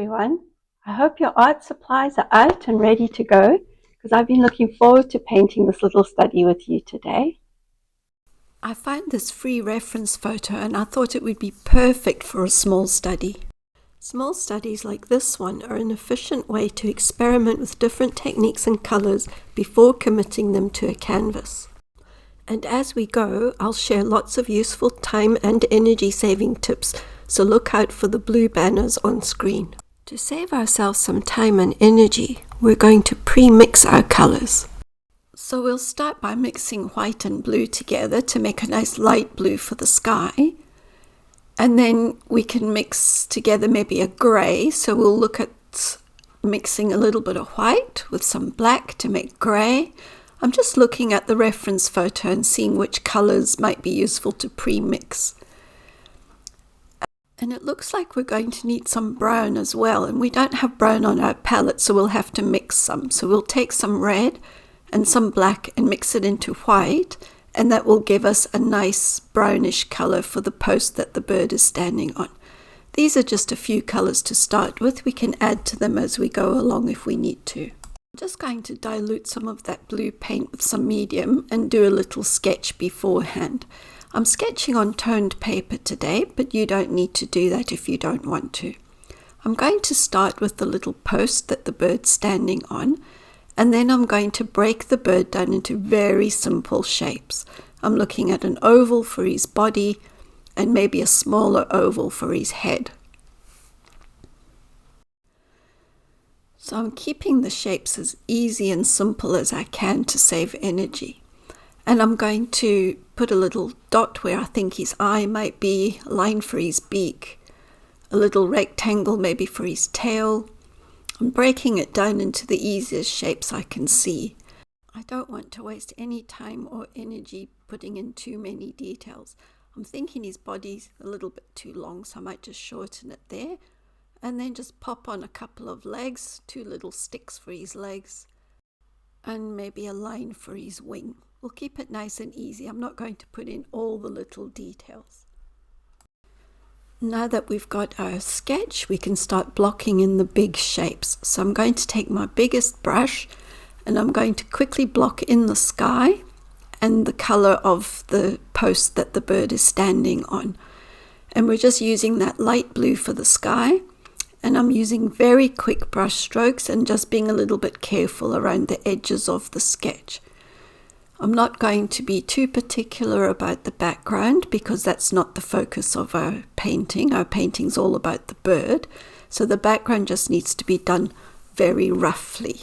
everyone. I hope your art supplies are out and ready to go because I've been looking forward to painting this little study with you today. I found this free reference photo and I thought it would be perfect for a small study. Small studies like this one are an efficient way to experiment with different techniques and colours before committing them to a canvas. And as we go, I'll share lots of useful time and energy saving tips, so look out for the blue banners on screen. To save ourselves some time and energy, we're going to pre-mix our colours. So we'll start by mixing white and blue together to make a nice light blue for the sky. And then we can mix together maybe a grey, so we'll look at mixing a little bit of white with some black to make grey. I'm just looking at the reference photo and seeing which colours might be useful to pre-mix. And it looks like we're going to need some brown as well, and we don't have brown on our palette, so we'll have to mix some. So we'll take some red and some black and mix it into white, and that will give us a nice brownish colour for the post that the bird is standing on. These are just a few colours to start with. We can add to them as we go along if we need to. I'm just going to dilute some of that blue paint with some medium and do a little sketch beforehand. I'm sketching on toned paper today, but you don't need to do that if you don't want to. I'm going to start with the little post that the bird's standing on, and then I'm going to break the bird down into very simple shapes. I'm looking at an oval for his body and maybe a smaller oval for his head. So I'm keeping the shapes as easy and simple as I can to save energy. And I'm going to put a little dot where I think his eye might be, a line for his beak, a little rectangle maybe for his tail. I'm breaking it down into the easiest shapes I can see. I don't want to waste any time or energy putting in too many details. I'm thinking his body's a little bit too long, so I might just shorten it there. And then just pop on a couple of legs, 2 little sticks for his legs, and maybe a line for his wing. We'll keep it nice and easy. I'm not going to put in all the little details. Now that we've got our sketch, we can start blocking in the big shapes. So I'm going to take my biggest brush and I'm going to quickly block in the sky and the colour of the post that the bird is standing on. And we're just using that light blue for the sky. And I'm using very quick brush strokes and just being a little bit careful around the edges of the sketch. I'm not going to be too particular about the background because that's not the focus of our painting. Our painting's all about the bird, so the background just needs to be done very roughly.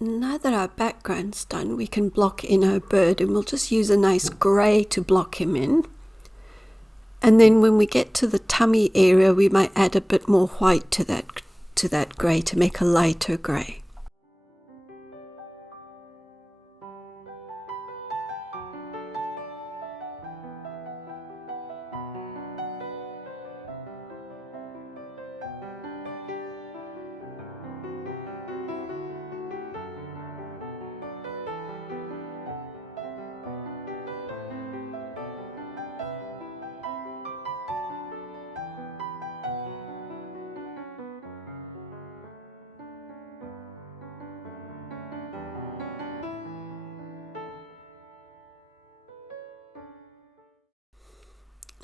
Now that our background's done, we can block in our bird, and we'll just use a nice grey to block him in. And then when we get to the tummy area, we might add a bit more white to that grey to make a lighter grey.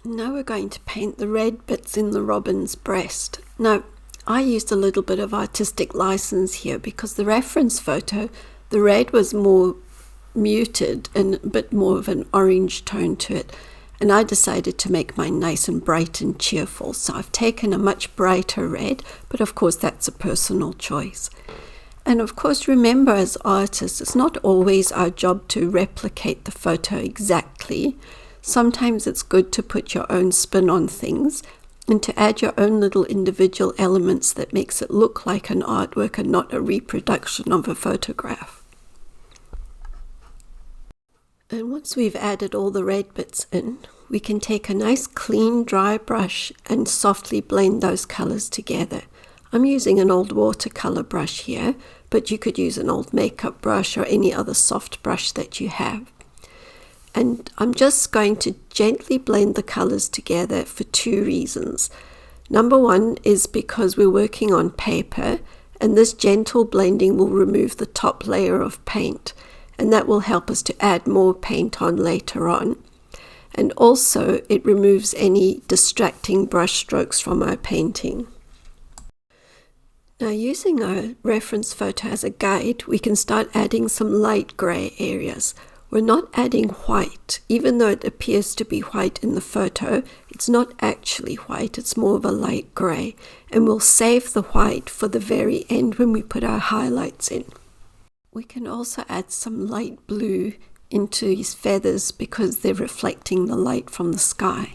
Now we're going to paint the red bits in the robin's breast. Now, I used a little bit of artistic license here because the reference photo, the red was more muted and a bit more of an orange tone to it. And I decided to make mine nice and bright and cheerful. So I've taken a much brighter red, but of course that's a personal choice. And of course, remember, as artists, it's not always our job to replicate the photo exactly. Sometimes it's good to put your own spin on things and to add your own little individual elements that makes it look like an artwork and not a reproduction of a photograph. And once we've added all the red bits in, we can take a nice clean dry brush and softly blend those colours together. I'm using an old watercolour brush here, but you could use an old makeup brush or any other soft brush that you have. And I'm just going to gently blend the colours together for two reasons. Number one is because we're working on paper, and this gentle blending will remove the top layer of paint, and that will help us to add more paint on later on. And also it removes any distracting brush strokes from our painting. Now, using our reference photo as a guide, we can start adding some light grey areas. We're not adding white, even though it appears to be white in the photo. It's not actually white, it's more of a light grey. And we'll save the white for the very end when we put our highlights in. We can also add some light blue into his feathers because they're reflecting the light from the sky.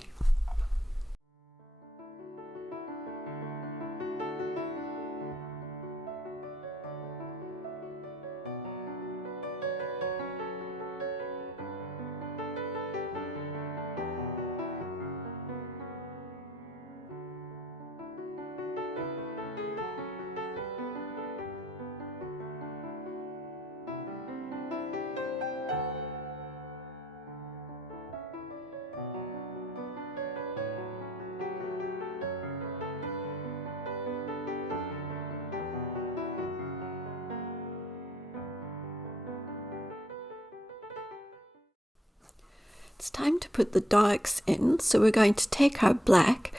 It's time to put the darks in, so we're going to take our black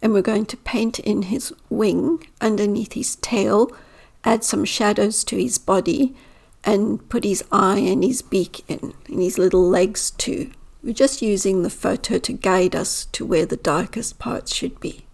and we're going to paint in his wing underneath his tail, add some shadows to his body and put his eye and his beak in, and his little legs too. We're just using the photo to guide us to where the darkest parts should be.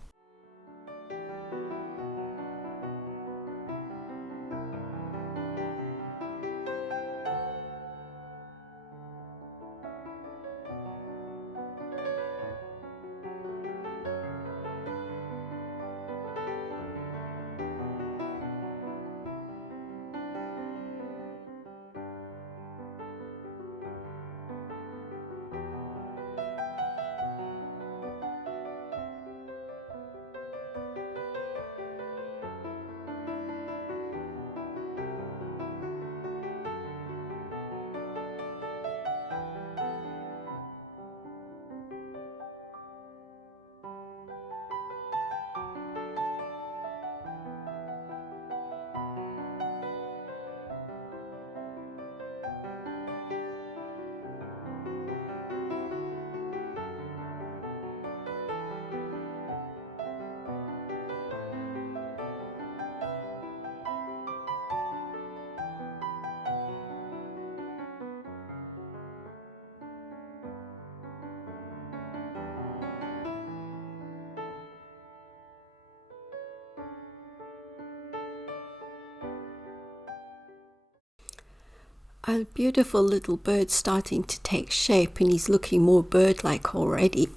A beautiful little bird starting to take shape, and he's looking more bird-like already.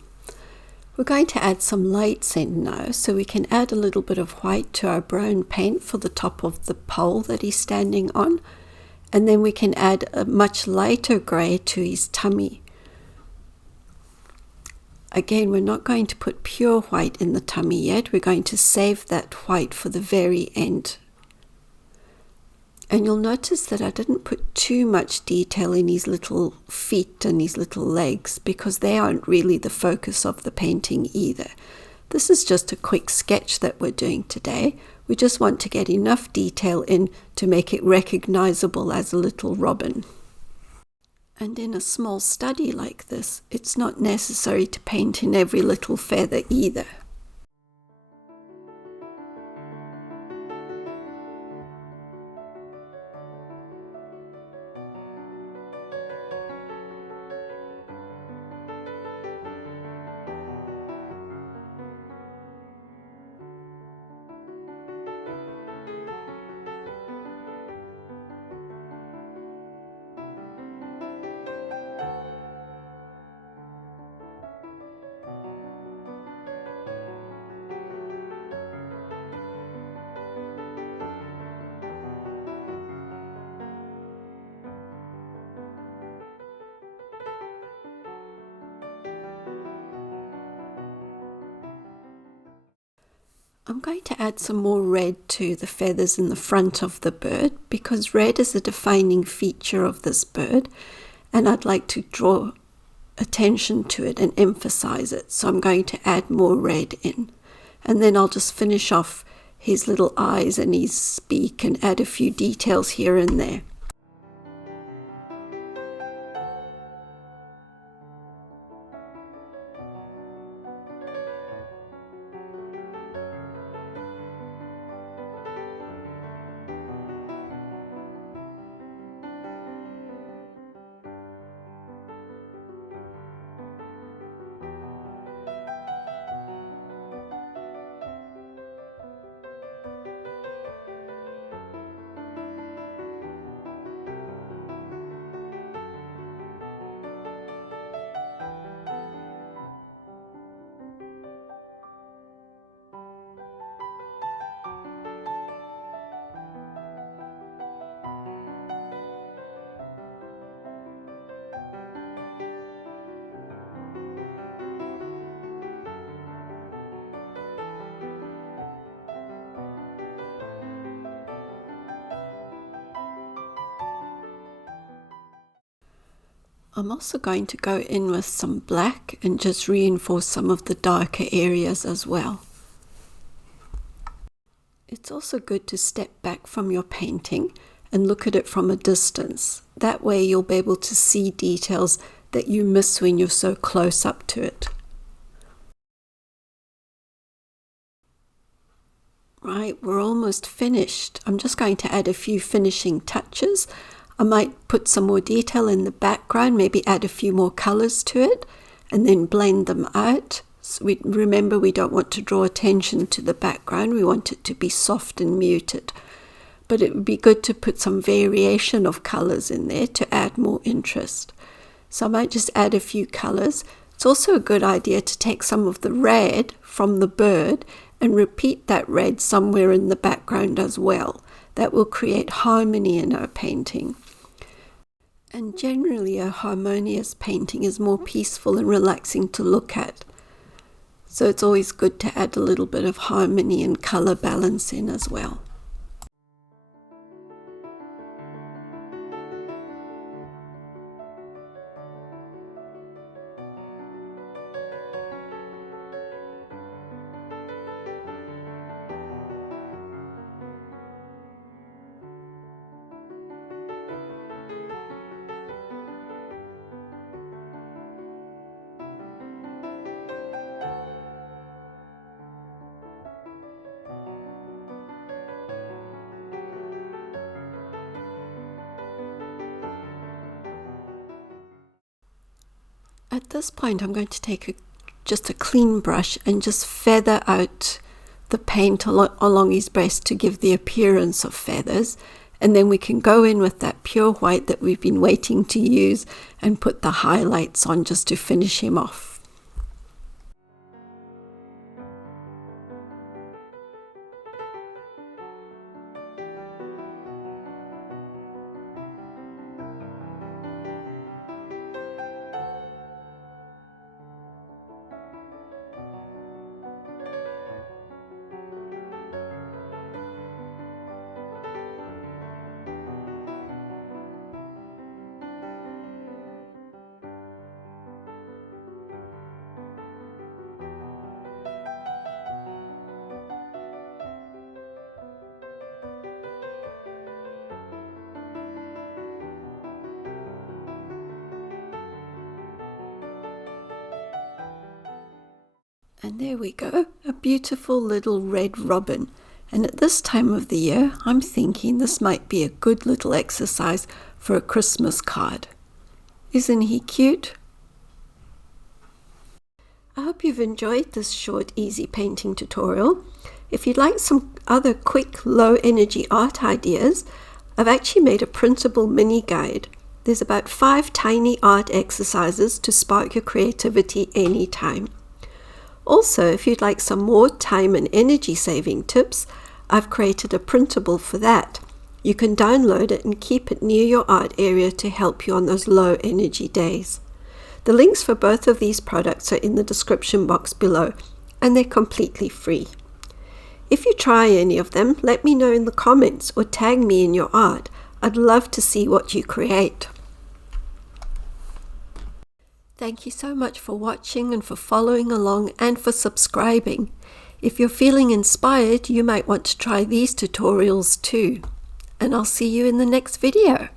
We're going to add some lights in now, so we can add a little bit of white to our brown paint for the top of the pole that he's standing on, and then we can add a much lighter grey to his tummy. Again, we're not going to put pure white in the tummy yet, we're going to save that white for the very end. And you'll notice that I didn't put too much detail in his little feet and his little legs because they aren't really the focus of the painting either. This is just a quick sketch that we're doing today. We just want to get enough detail in to make it recognizable as a little robin. And in a small study like this, it's not necessary to paint in every little feather either. I'm going to add some more red to the feathers in the front of the bird because red is a defining feature of this bird, and I'd like to draw attention to it and emphasize it. So I'm going to add more red in, and then I'll just finish off his little eyes and his beak and add a few details here and there. I'm also going to go in with some black and just reinforce some of the darker areas as well. It's also good to step back from your painting and look at it from a distance. That way you'll be able to see details that you miss when you're so close up to it. Right, we're almost finished. I'm just going to add a few finishing touches. I might put some more detail in the background, maybe add a few more colors to it, and then blend them out. So remember, we don't want to draw attention to the background. We want it to be soft and muted. But it would be good to put some variation of colors in there to add more interest. So I might just add a few colors. It's also a good idea to take some of the red from the bird and repeat that red somewhere in the background as well. That will create harmony in our painting. And generally a harmonious painting is more peaceful and relaxing to look at. So it's always good to add a little bit of harmony and color balance in as well. At this point, I'm going to take just a clean brush and just feather out the paint along his breast to give the appearance of feathers. And then we can go in with that pure white that we've been waiting to use and put the highlights on just to finish him off. And there we go, a beautiful little red robin. And at this time of the year, I'm thinking this might be a good little exercise for a Christmas card. Isn't he cute? I hope you've enjoyed this short, easy painting tutorial. If you'd like some other quick, low-energy art ideas, I've actually made a printable mini guide. There's about 5 tiny art exercises to spark your creativity anytime. Also, if you'd like some more time and energy saving tips, I've created a printable for that. You can download it and keep it near your art area to help you on those low energy days. The links for both of these products are in the description box below, and they're completely free. If you try any of them, let me know in the comments or tag me in your art. I'd love to see what you create. Thank you so much for watching and for following along and for subscribing. If you're feeling inspired, you might want to try these tutorials too. And I'll see you in the next video.